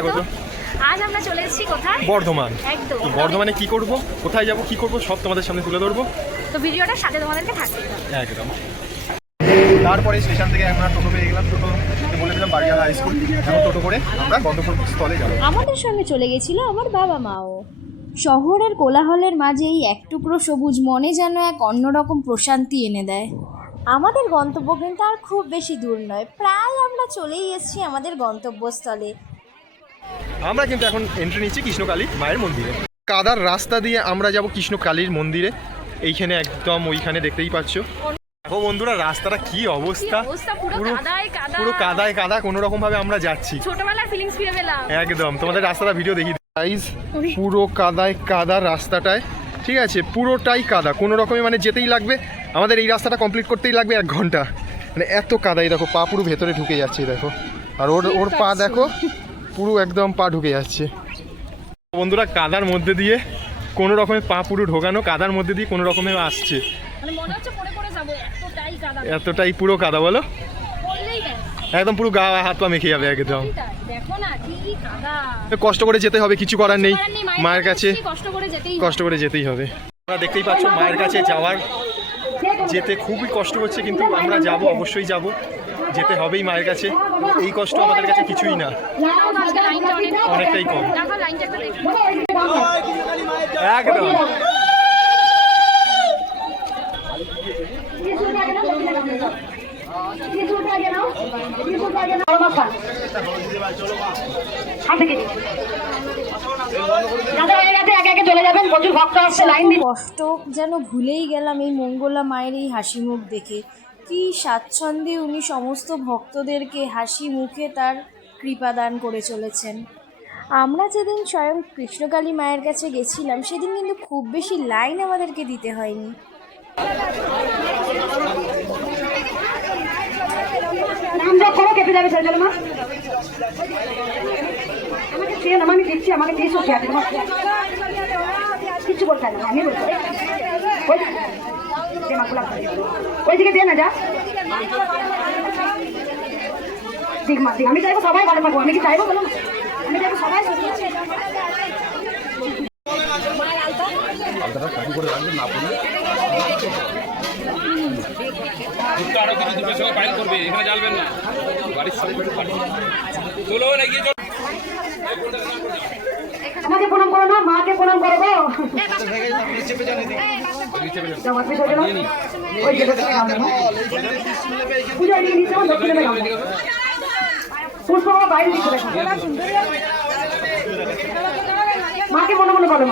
স্বাগত। আজ আমরা চলে এসেছি কোথায়? বর্ধমান। একদম। বর্ধমানে কি করব, কোথায় যাব, কি করব সব তোমাদের সামনে তুলে ধরবো। তো ভিডিওটার সাথে তোমাদেরকে থাকতে হবে। একদম। তারপরে স্টেশন থেকে আমরা টোটো পেয়ে গেলাম, টোটো বলে দিলাম বাড়িয়ালা হাই স্কুল। এখন টোটো করে আমরা গন্তব্যস্থলে যাব। আমাদের সঙ্গে চলে গেছিল আমার বাবা মাও। শহরের কোলাহলের মাঝে এই এক টুকরো সবুজ মনে যেন এক অন্যরকম প্রশান্তি এনে দেয়। আমাদের গন্তব্য কিন্তু আর খুব বেশি দূর নয়, প্রায় আমরা চলেই এসেছি আমাদের গন্তব্যস্থলে। আমরা কিন্তু এখন এন্ট্রি নিচ্ছি কৃষ্ণকালী মায়ের মন্দিরে। কাদার রাস্তা দিয়ে আমরা যাব কৃষ্ণকালীর মন্দিরে। এইখানে একদম ওইখানে দেখতেই পাচ্ছ। দেখো বন্ধুরা রাস্তাটা কি অবস্থা, পুরো কাদায় কাদা। কোনো রকম ভাবে আমরা যাচ্ছি, ছোটবেলার ফিলিংস ফিরে পেলাম একদম। তোমাদের রাস্তাটা ভিডিও দেখি গাইস, পুরো কাদায় কাদা রাস্তাটায়, ঠিক আছে, পুরোটাই কাদা। কোনো রকমে মানে যেতেই লাগবে, আমাদের এই রাস্তাটা কমপ্লিট করতেই লাগবে 1 ঘন্টা। মানে এত কাদাই, দেখো পা পুরো ভেতরে ঢুকে যাচ্ছে দেখো। আর ওর পা দেখো পুরো একদম পা ঢুকে যাচ্ছে। বন্ধুরা কাদার মধ্যে দিয়ে কোনো রকমের পা পুরো ঢোকানো, কাদার মধ্যে দিয়ে কোনো রকমে আসছে, মানে মনে হচ্ছে পড়ে পড়ে যাবো, এতটাই কাদা, এতটাই পুরো কাদা। বলো পড়লেই ব্যাস একদম পুরো গা হাত পা মেখে যাবে একদম। দেখো না কি কাদা। কষ্ট করে যেতে হবে, কিছু করার নেই। মায়ের কাছে কষ্ট করে যেতেই হবে। তোমরা দেখতেই পাচ্ছ মায়ের কাছে যেতে খুবই কষ্ট হচ্ছে, কিন্তু আমরা যাব, অবশ্যই যাব, যেতে হবেই মায়ের কাছে। এই কষ্ট আমাদের কাছে কিছুই না, অনেকটাই কম একদম। কষ্ট যেন ভুলেই গেলাম এই মঙ্গলা মায়ের এই হাসি মুখ দেখে। কি স্বাচ্ছন্দ্যে উনি সমস্ত ভক্তদেরকে হাসি মুখে তার কৃপা দান করে চলেছেন। আমরা যেদিন স্বয়ং কৃষ্ণকালী মায়ের কাছে গেছিলাম সেদিন কিন্তু খুব বেশি লাইন আমাদেরকে দিতে হয়নি। আমাকে দিচ্ছি, আমাকে দিয়েছো কিছু বলতে না, আমি বলবো ওইদিকে দিয়ে না যা দিক মা দিক। আমি চাইবো সবাই ভালো থাকবো, আমি কি চাইবো বলো না, আমি চাইবো সবাই আমাকে প্রণাম করো না, মাকে প্রণাম করবো। পুষ্প বাইরে দিচ্ছে মাকে মনে মনে করো।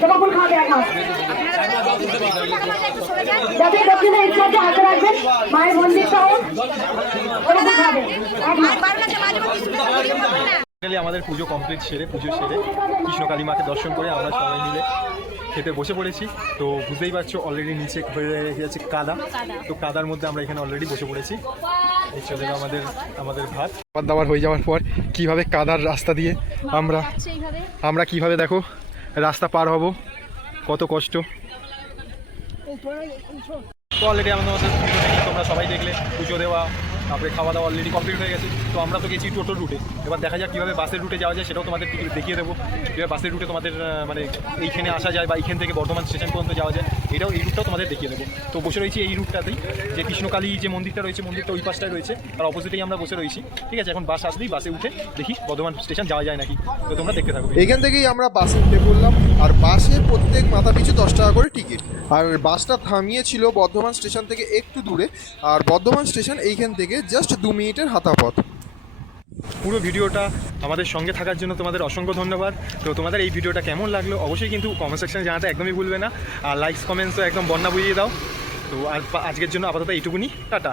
তোমার কোন খাওয়া দেয় যাতে দক্ষিণে ইচ্ছাকে হাতে রাখবেন, মায়ের মন্দিরটাও আমাদের পুজো কমপ্লিট সেরে, কৃষ্ণকালী মাকে দর্শন করে আমরা সবাই মিলে খেতে বসে পড়েছি। তো বুঝতেই পারছো অলরেডি নিচে হয়ে গেছে কাদা, তো কাদার মধ্যে আমরা এখানে অলরেডি বসে পড়েছি। এই চলে আমাদের ভাত খাবার দাবার হয়ে যাওয়ার পর কিভাবে কাদার রাস্তা দিয়ে আমরা কিভাবে দেখো রাস্তা পার হব, কত কষ্ট। তো অলরেডি আমাদের তোমরা সবাই দেখলে পুজো দেওয়া, তারপরে খাওয়া দাওয়া অলরেডি কমপ্লিট হয়ে গেছে। তো আমরা তো গেছি টোটোর রুটে, এবার দেখা যাক কীভাবে বাসের রুটে যাওয়া যায়, সেটাও তোমাদের দেখিয়ে দেবো। কীভাবে বাসের রুটে তোমাদের মানে এইখানে আসা যায় বা এইখান থেকে বর্ধমান স্টেশন পর্যন্ত যাওয়া যায়, এই রুটটাও তোমাদের দেখিয়ে দেবো। তো বসে রয়েছি এই রুটটাতেই, যে কৃষ্ণকালী যে মন্দিরটা রয়েছে, মন্দিরটা ওই পাশটায় রয়েছে, তার অপোজিটেই আমরা বসে রয়েছি। ঠিক আছে, এখন বাস আসলেই বাসে উঠে দেখি বর্ধমান স্টেশন যাওয়া যায় নাকি, তো তোমরা দেখতে থাকো। এখান থেকেই আমরা বাসে উঠে পড়লাম, আর বাসে প্রত্যেক মাথা পিছু 10 টাকা করে টিকিট। আর বাসটা থামিয়েছিল বর্ধমান স্টেশন থেকে একটু দূরে, আর বর্ধমান স্টেশন এইখান থেকে জাস্ট 2 মিনিটের হাঁটা পথ। পুরো ভিডিওটা আমাদের সঙ্গে থাকার জন্য তোমাদের অসংখ্য ধন্যবাদ। তো তোমাদের এই ভিডিওটা কেমন লাগলো অবশ্যই কিন্তু কমেন্ট সেকশনে জানাতে একদমই ভুলবে না। আর লাইকস কমেন্টসও একদম বন্যা বুঝিয়ে দাও। তো আজকের জন্য আপাতত এইটুকুনি, টাটা।